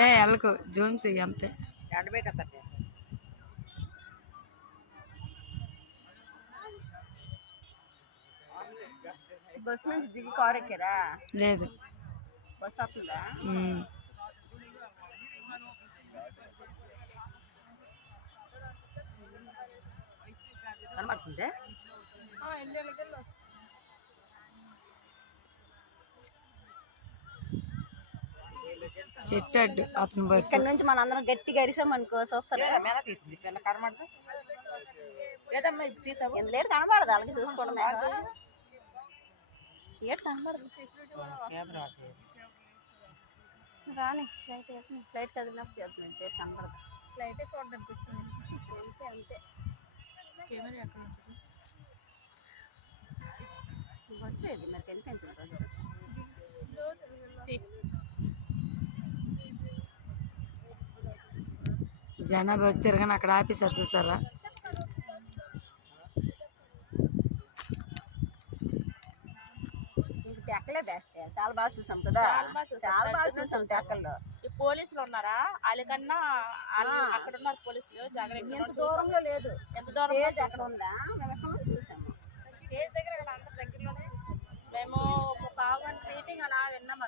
ఏ ఎల్లకు Zoom చెయ్యి అంతే. Bus నుంచి దిగి కారు ఎక్కారా? లేదు, బస్సు వస్తుందా? కనబడుతుందే. చెట్టు అడ్డు అతను బస్సు. ఇక్కడ నుంచి మన అందరం గట్టిగా అరిసాం అనుకో చూస్తారు. లేట్ కనబడదు అలాగే చూసుకోవడం. ఏటు కనబడదు రాని ఫ్లైట్ కదిలినప్పుడు చేస్తున్నాం. పేరు కనబడదు. ఫ్లైటే చూడడానికి వచ్చింది అంతే. కెమెరా ఎక్కడ ఉంటుంది? బస్సు ఏది మరి కనిపించదు. బస్సు జనాభా వచ్చారు కానీ అక్కడ ఆపేసారు చూసారా? టెక్కలే బెస్ట్. చాలా బాగా చూసాం కదా, చాలా బాగా చూసాం టెక్కల్లో. పోలీసులు ఉన్నారా? వాళ్ళకన్నా అక్కడ ఉన్నారు పోలీసులు. జాగ్రత్త. ఎంత దూరంలో లేదు, ఎంత దూరం అక్కడ ఉందా? మేము ఎక్కడ నుంచి చూసాము. స్టేజ్ దగ్గర అందరి దగ్గరలోనే. మేము పావుగంట మీటింగ్ అలా విన్నాం.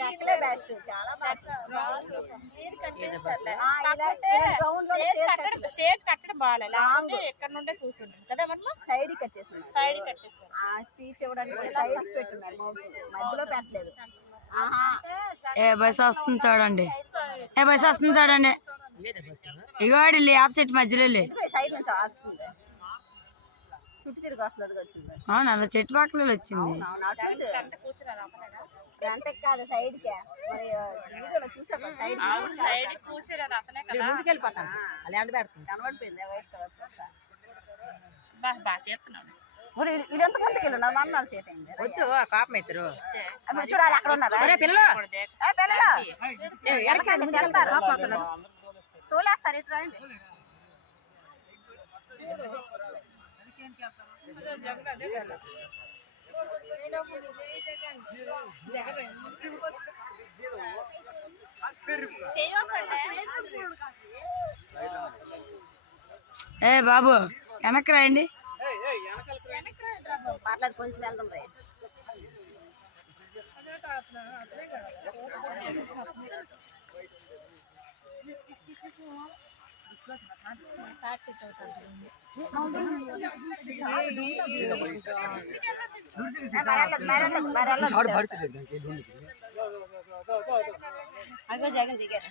టెక్కలే బెస్ట్, చాలా స్టేజ్ కట్టడం బాగాలేదు. ఎక్కడ నుండే చూసుంటారు కదా మనం. సైడ్ కట్టేసాం. సైడ్ కట్టేసాం. స్పీచ్ ఇవ్వడానికి సైడ్ పెట్టున్నారు, మధ్యలో పెట్టలేదు. ఏ బస్సు వస్తుంది చూడండి, ఏ బస్సు వస్తుంది చూడండి. ఇగోడి యాప్ సెట్ మధ్యలో సైడ్ నుంచి వస్తుంది, చుట్టూ తిరిగి వస్తుంది. వచ్చింది. అవును, అలా చెట్టు పక్కల వచ్చింది. అంటే కాదు సైడ్ కే మరి చూసా సైడ్ కూర్చోలేదు అతనే కదా. కనబడిపోయింది వైట్ కలర్. బాగా తీస్తున్నాడు. వీళ్ళు ఎంత ముందుకు వెళ్ళిన్నారు? మన వాళ్ళు సేట్ అయింది. వద్దు కాపం అవుతారు. చూడాలి అక్కడ ఉన్నారా తోలేస్తారు. ఇటు రండి. ఏ బాబు వెనక్కి రాయండి. పర్లేదు కొంచెం వెళ్దాం రా. అగో జగన్ దిగారు.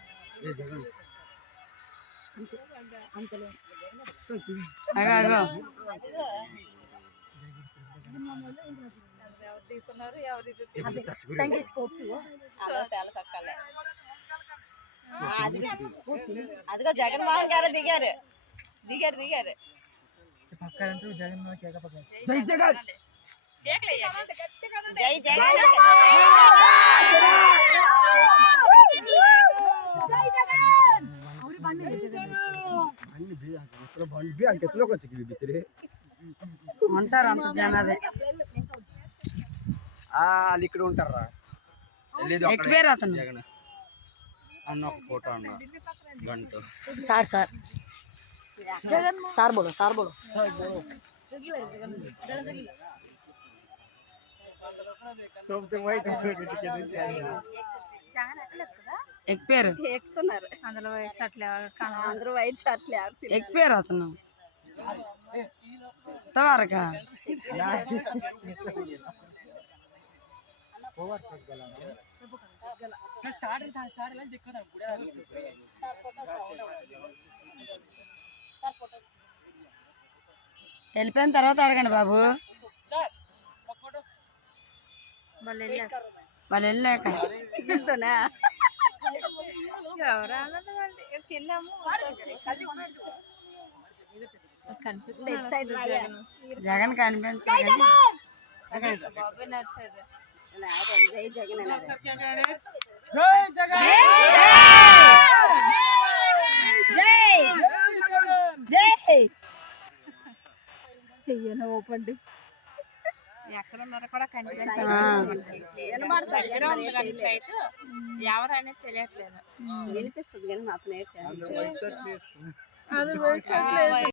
అదిగో జగన్మోహన్ గారు దిగారు. జై జగన్, జై జగన్. ఉంటారు అంత జనాభే. ఇక్కడ ఉంటారా? ఎక్కిపోయారు అతను. అన్న ఒక ఫోటో అన్న గంటతో. సార్ సార్ సార్ బోలో సార్ బోలో. ఎక్కిపోయారు. ఎక్కుతున్నారు. అందులో వైట్ షర్ట్లు అందరూ వైట్ షర్ట్లే. ఎక్కిపోయారు అతను. తవరకా వెళ్ళిపోయిన తర్వాత అడగండి బాబు. వాళ్ళు వెళ్ళాక జగన్ కనిపించాలి. చెయ్యను ఓపండి. ఎక్కడ ఉన్నారో కూడా కనిపించలేదు. వినబడుతుంది దగ్గర ఉంది కానీ ఫ్లైట్ ఎవరనేది తెలియట్లేదు. వినిపిస్తుంది కానీ అతను ఏడ్చారు. అందరూ వైట్ షర్ట్లు వేసుకున్నారు.